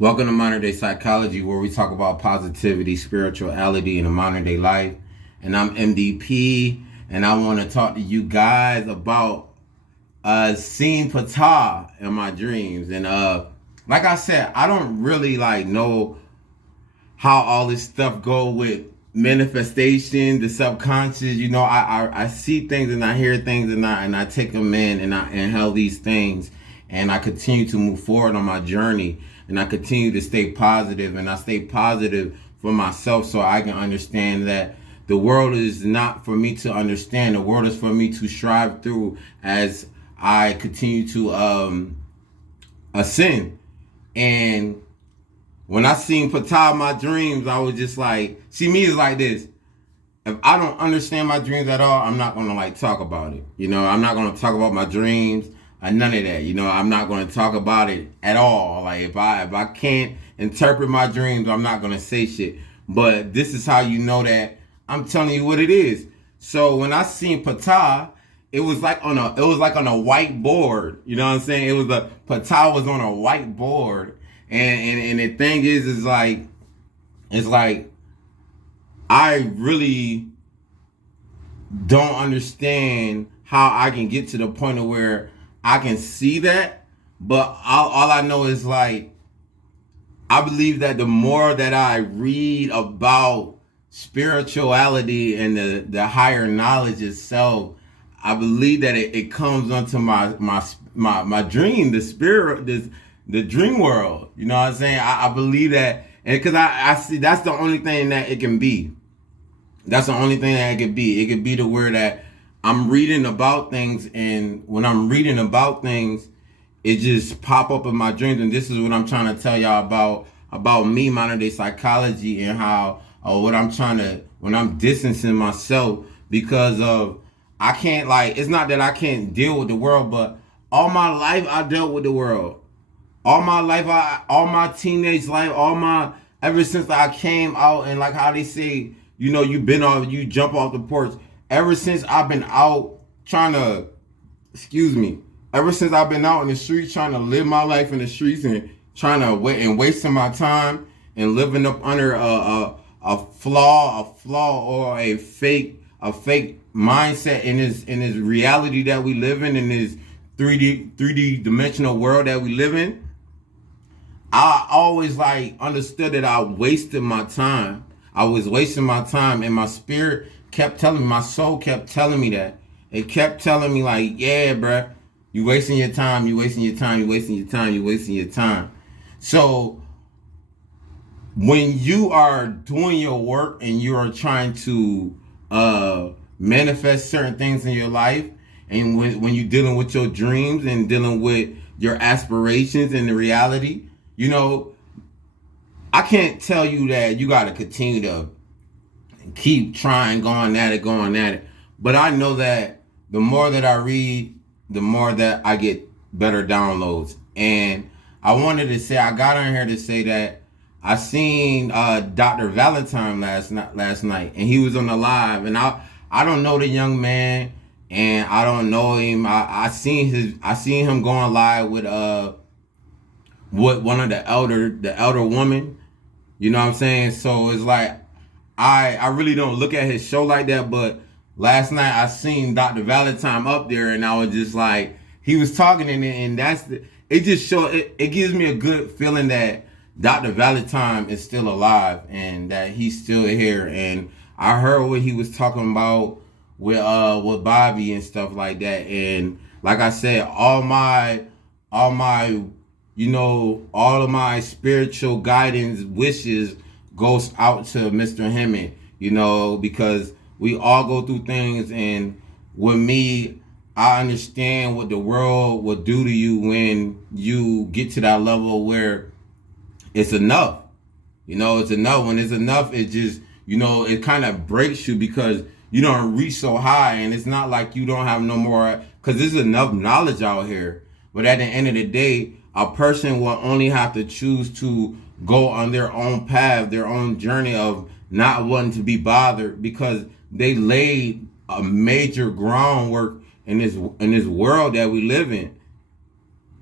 Welcome to Modern Day Psychology, where we talk about positivity, spirituality, and the modern day life. And I'm MDP, and I want to talk to you guys about seeing Ptah in my dreams. And like I said, I don't really know how all this stuff go with manifestation, the subconscious. I see things and I hear things and I take them in and I inhale these things and I continue to move forward on my journey and I continue to stay positive and I stay positive for myself so I can understand that the world is not for me to understand. The world is for me to strive through as I continue to ascend. And when I seen Ptah in my dreams, I was just like, see, me is like this. If I don't understand my dreams at all, I'm not gonna talk about it. I'm not gonna talk about my dreams or none of that. I'm not gonna talk about it at all. Like if I can't interpret my dreams, I'm not gonna say shit. But this is how you know that I'm telling you what it is. So when I seen Ptah, it was like on a whiteboard. You know what I'm saying? It was Ptah was on a whiteboard, and the thing is like it's like I really don't understand how I can get to the point of where I can see that, but all I know is I believe that the more that I read about spirituality and the higher knowledge itself, I believe that it comes onto my dream, the spirit, the dream world. You know what I'm saying? I believe that, and because I see that's the only thing that it can be. That's the only thing that it could be. It could be the word that I'm reading about things, and when I'm reading about things, it just pop up in my dreams. And this is what I'm trying to tell y'all about me, modern day psychology, and how what I'm trying to when I'm distancing myself because of I can't it's not that I can't deal with the world, but all my life I dealt with the world. All my life, all my teenage life, ever since I came out and like how they say, you jump off the porch. Ever since I've been out trying to, excuse me, ever since I've been out in the streets trying to live my life in the streets and trying to wasting my time and living up under a flaw or a fake mindset in this reality that we live in this 3D dimensional world that we live in. I always understood that I wasted my time. I was wasting my time, and my spirit kept telling me, my soul kept telling me that. It kept telling me yeah, bruh, you wasting your time, you wasting your time, you wasting your time, you wasting your time. So when you are doing your work and you are trying to manifest certain things in your life, and when you're dealing with your dreams and dealing with your aspirations and the reality, you know, I can't tell you that you got to continue to keep trying, going at it. But I know that the more that I read, the more that I get better downloads. And I wanted to say, I got on here to say that I seen Dr. Valentine last night, and he was on the live, and I don't know the young man, and I don't know him. I seen him going live with one of the elder woman. You know what I'm saying? So it's like I really don't look at his show like that, but last night I seen Dr. Valentine up there, and I was just like, he was talking, and it just it gives me a good feeling that Dr. Valentine is still alive and that he's still here. And I heard what he was talking about with Bobby and stuff like that. And like I said, all my all of my spiritual guidance wishes goes out to Mr. Hammond, because we all go through things, and with me, I understand what the world will do to you when you get to that level where it's enough. It's enough. When it's enough, it just, it kind of breaks you because you don't reach so high, and it's not like you don't have no more, because there's enough knowledge out here. But at the end of the day, a person will only have to choose to go on their own path, their own journey of not wanting to be bothered, because they laid a major groundwork in this world that we live in.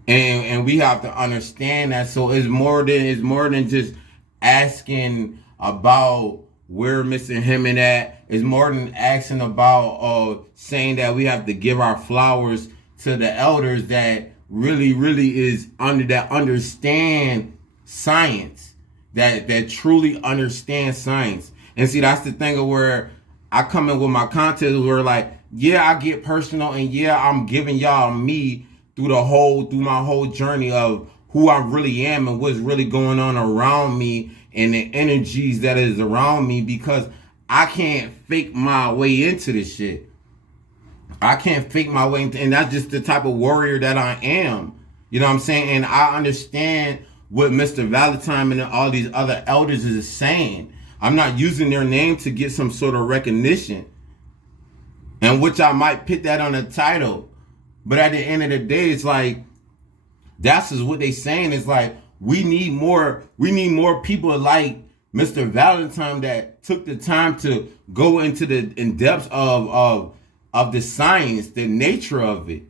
and we have to understand that. So it's more than just asking about where Mr. Hammond at. It's more than asking about saying that we have to give our flowers to the elders that really is understand science, that truly understand science. And see, that's the thing of where I come in with my content where like, yeah, I get personal, and yeah, I'm giving y'all me through my whole journey of who I really am and what's really going on around me and the energies that is around me, because I can't fake my way into this shit. I can't fake my way into, and that's just the type of warrior that I am. You know what I'm saying? And I understand what Mr. Valentine and all these other elders is saying. I'm not using their name to get some sort of recognition, and which I might put that on the title. But at the end of the day, it's like that's just what they saying. It's like we need more people like Mr. Valentine that took the time to go into the in depth of the science, the nature of it.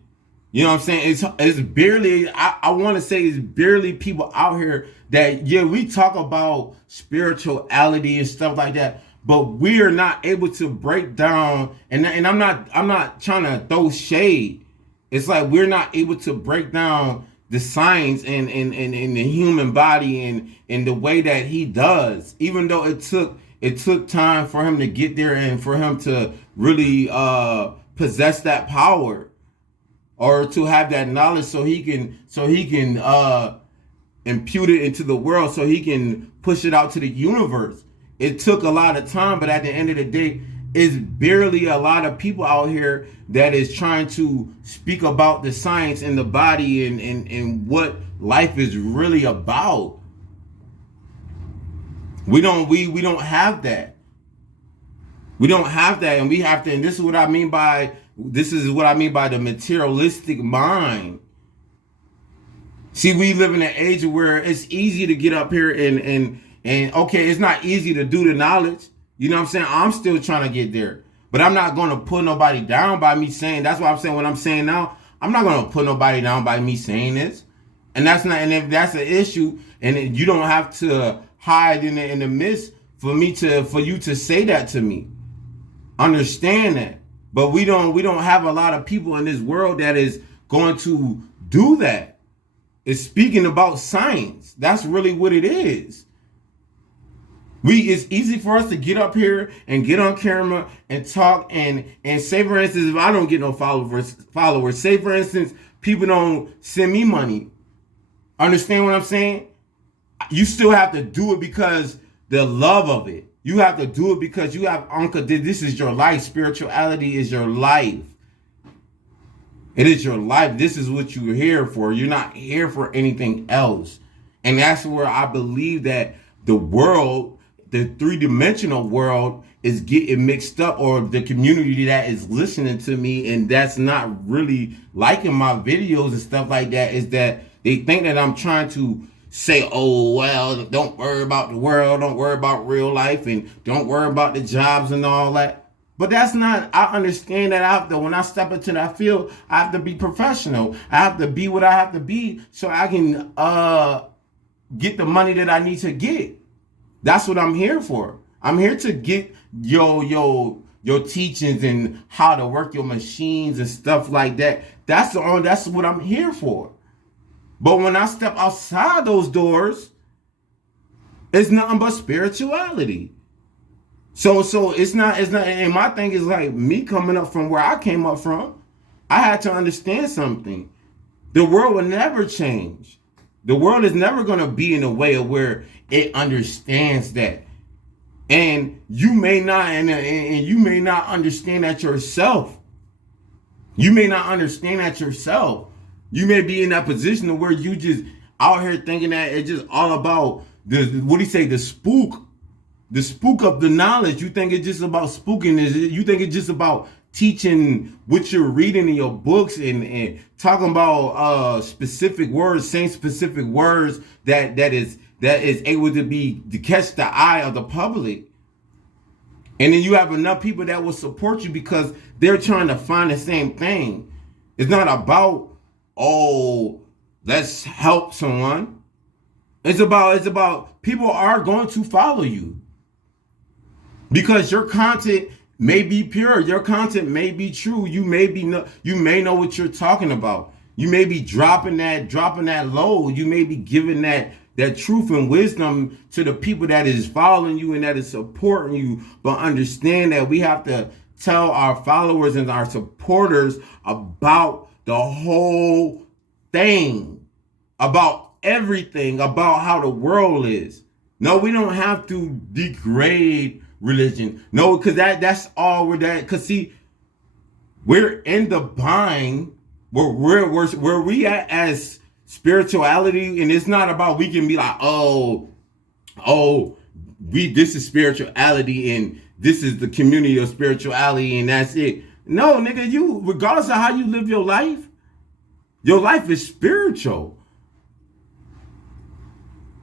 You know what I'm saying? It's barely, I want to say it's barely people out here that, yeah, we talk about spirituality and stuff like that, but we're not able to break down, and I'm not trying to throw shade. It's like we're not able to break down the science and the human body and the way that he does, even though it took time for him to get there and for him to really possess that power, or to have that knowledge, so he can impute it into the world, so he can push it out to the universe. It took a lot of time, but at the end of the day, it's barely a lot of people out here that is trying to speak about the science and the body and what life is really about. We don't have that. We don't have that, and we have to. And this is what I mean by the materialistic mind. See, we live in an age where it's easy to get up here and okay, it's not easy to do the knowledge. You know what I'm saying? I'm still trying to get there, but I'm not going to put nobody down by me saying. That's what I'm saying. What I'm saying now, I'm not going to put nobody down by me saying this, and that's not. And if that's an issue, and you don't have to hide in the midst for you to say that to me. Understand that. But we don't have a lot of people in this world that is going to do that. It's speaking about science. That's really what it is. It's easy for us to get up here and get on camera and talk and say, for instance, if I don't get no followers, say for instance, people don't send me money. Understand what I'm saying? You still have to do it because the love of it. You have to do it because you have Uncle. This is your life. Spirituality is your life. It is your life. This is what you're here for. You're not here for anything else. And that's where I believe that the world, the three-dimensional world, is getting mixed up, or the community that is listening to me and that's not really liking my videos and stuff like that, is that they think that I'm trying to say, oh, well, don't worry about the world, don't worry about real life, and don't worry about the jobs and all that. But that's not, I understand that when I step into that field, I have to be professional. I have to be what I have to be so I can get the money that I need to get. That's what I'm here for. I'm here to get your teachings and how to work your machines and stuff like that. That's what I'm here for. But when I step outside those doors, it's nothing but spirituality. So it's not, and my thing is like me coming up from where I came up from, I had to understand something. The world will never change. The world is never going to be in a way of where it understands that. And you may not, and you may not understand that yourself. You may not understand that yourself. You may be in that position where you just out here thinking that it's just all about the spook of the knowledge. You think it's just about spooking. You think it's just about teaching what you're reading in your books and talking about specific words, saying specific words that is able to catch the eye of the public. And then you have enough people that will support you because they're trying to find the same thing. It's not about, oh, Let's help someone. It's about people are going to follow you because your content may be pure, your content may be true. You may know what you're talking about. You may be dropping that load. You may be giving that truth and wisdom to the people that is following you and that is supporting you. But understand that we have to tell our followers and our supporters about the whole thing, about everything, about how the world is. No, we don't have to degrade religion. No, because that's all we're that. Because see, we're in the bind where we at as spirituality, and it's not about we can be like, this is spirituality and this is the community of spirituality and that's it. No, nigga, you regardless of how you live your life is spiritual.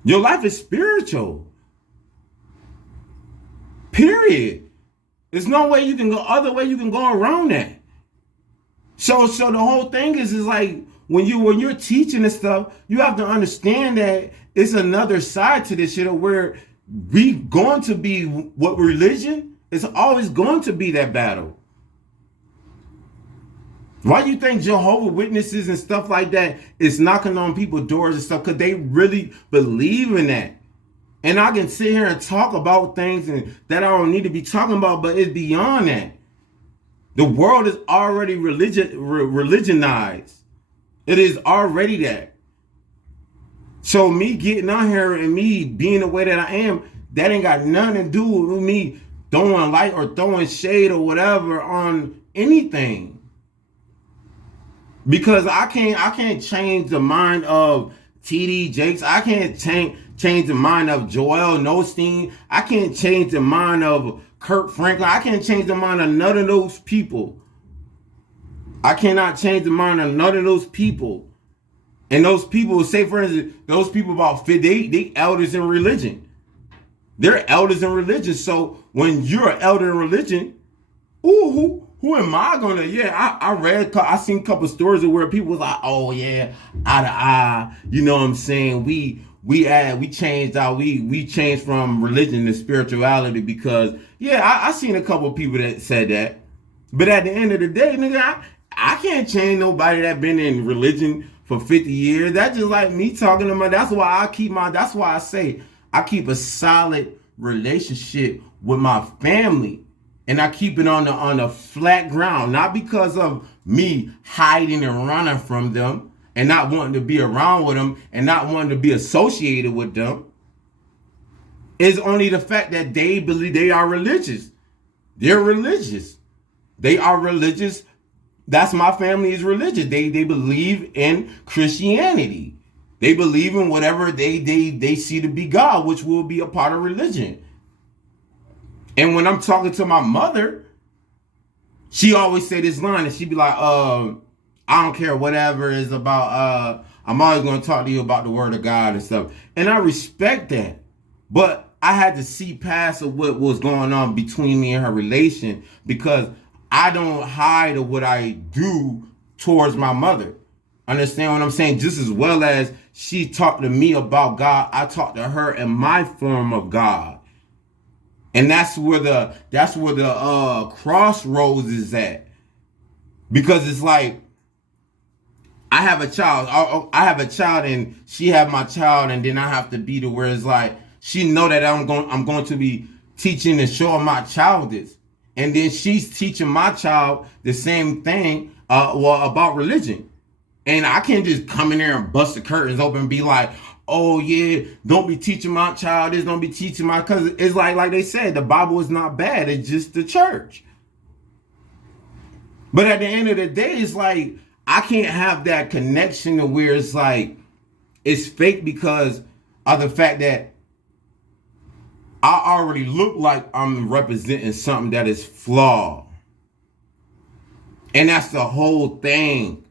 Your life is spiritual. Period. There's no way you can go other way you can go around that. So the whole thing is like when you're teaching this stuff, you have to understand that it's another side to this shit where we going to be what religion is always going to be that battle. Why do you think Jehovah's Witnesses and stuff like that is knocking on people's doors and stuff? Because they really believe in that. And I can sit here and talk about things and that I don't need to be talking about, but it's beyond that. The world is already religionized. It is already that. So me getting on here and me being the way that I am, that ain't got nothing to do with me throwing light or throwing shade or whatever on anything. Because I can't change the mind of TD Jakes. I can't change the mind of Joel Nostine. I can't change the mind of Kurt Franklin. I can't change the mind of none of those people. I cannot change the mind of none of those people. And those people, say for instance, those people about they elders in religion. They're elders in religion. So when you're an elder in religion, who am I gonna? Yeah, I seen a couple stories of where people was like, oh yeah, eye to eye. You know what I'm saying? We changed we changed from religion to spirituality because I seen a couple people that said that. But at the end of the day, nigga, I can't change nobody that been in religion for 50 years. That's just like me talking to my. That's why I say I keep a solid relationship with my family. And I keep it on the flat ground, not because of me hiding and running from them and not wanting to be around with them and not wanting to be associated with them. It's only the fact that they believe they are religious. They're religious. They are religious. That's my family is religious. They believe in Christianity. They believe in whatever they see to be God, which will be a part of religion. And when I'm talking to my mother, she always say this line and she be like, I don't care whatever is about, I'm always going to talk to you about the word of God and stuff. And I respect that. But I had to see past of what was going on between me and her relation because I don't hide of what I do towards my mother. Understand what I'm saying? Just as well as she talked to me about God, I talked to her in my form of God. And that's where the crossroads is at. Because it's like I have a child and she have my child, and then I have to be to where it's like she know that I'm going to be teaching and showing my child this. And then she's teaching my child the same thing about religion. And I can't just come in there and bust the curtains open and be like, oh yeah, don't be teaching my child this, don't be teaching my cousin. It's like they said, the Bible is not bad, it's just the church. But at the end of the day, it's like I can't have that connection to where it's like it's fake because of the fact that I already look like I'm representing something that is flawed. And that's the whole thing.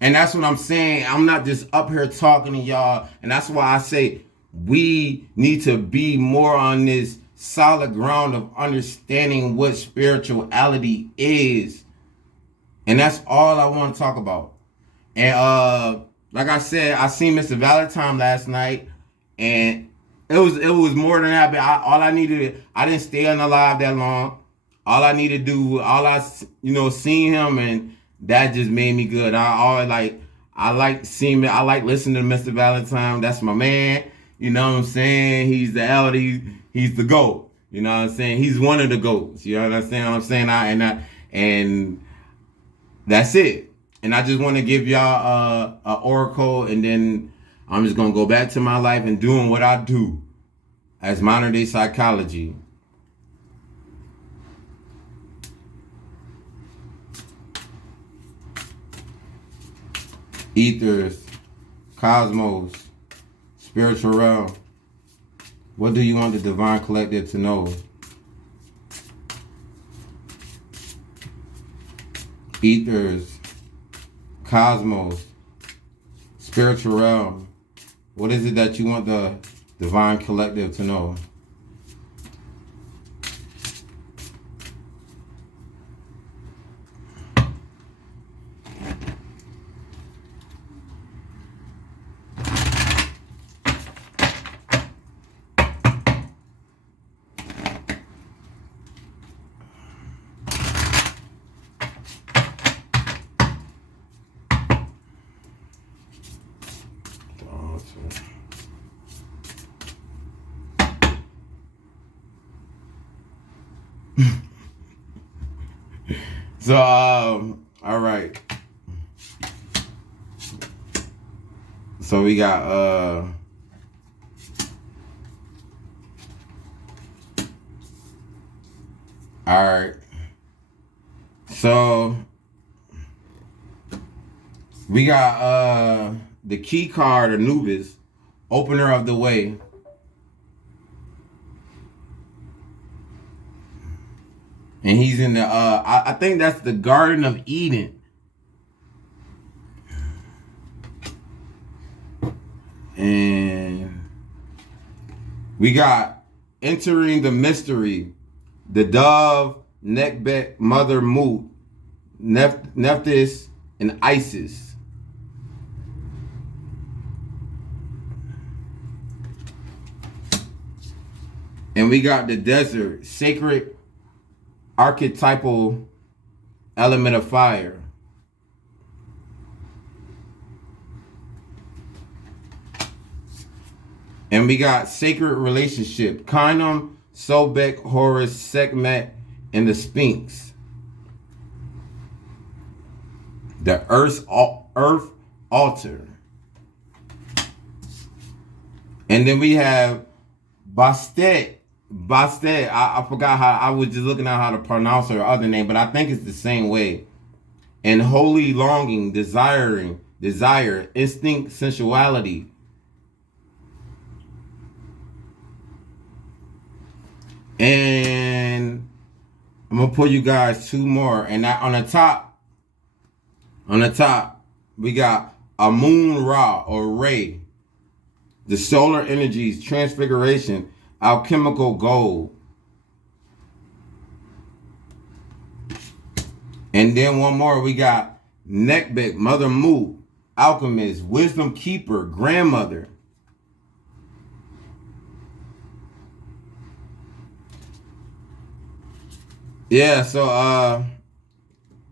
And that's what I'm saying. I'm not just up here talking to y'all. And that's why I say we need to be more on this solid ground of understanding what spirituality is. And that's all I want to talk about. And like I said, I seen Mr. Valentine last night, and it was more than that. But all I needed, I didn't stay unalive that long. All I needed to do, seen him, and that just made me good. I like seeing, I like listening to Mr. Valentine. That's my man. You know what I'm saying? He's the elder. He's the GOAT. You know what I'm saying? He's one of the GOATs. You understand what I'm saying? And that's it. And I just want to give y'all a oracle, and then I'm just gonna go back to my life and doing what I do as modern day psychology. Ethers, cosmos, spiritual realm. What do you want the divine collective to know? Ethers, cosmos, spiritual realm. What is it that you want the divine collective to know? So, all right. So we got, all right. So we got, the key card, Anubis, opener of the way. And he's in the, I think that's the Garden of Eden. And we got entering the mystery, the dove, Nekhbet, Mother Mut, Nephthys, and Isis. And we got the desert, sacred archetypal element of fire. And we got sacred relationship, Khinum, Sobek, Horus, Sekhmet, and the Sphinx. The earth altar. And then we have Bastet. I forgot how, I was just looking at how to pronounce her other name, but I think it's the same way. And holy longing, desire, instinct, sensuality. And I'm gonna pull you guys two more. And that on the top, we got Amun Ra or Ray. The solar energies, transfiguration, alchemical gold. And then one more, we got Nekhbet, Mother Mut, alchemist, wisdom keeper, grandmother. Yeah, so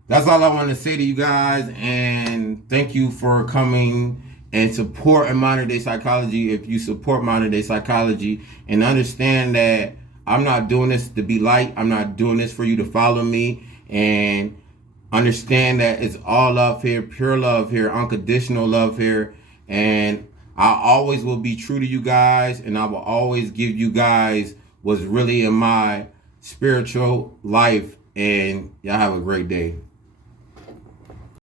that's all I want to say to you guys, and thank you for coming and supporting modern day psychology. If you support modern day psychology and understand that I'm not doing this to be liked, I'm not doing this for you to follow me, and understand that it's all love here, pure love here, unconditional love here, and I always will be true to you guys, and I will always give you guys what's really in my spiritual life, and y'all have a great day.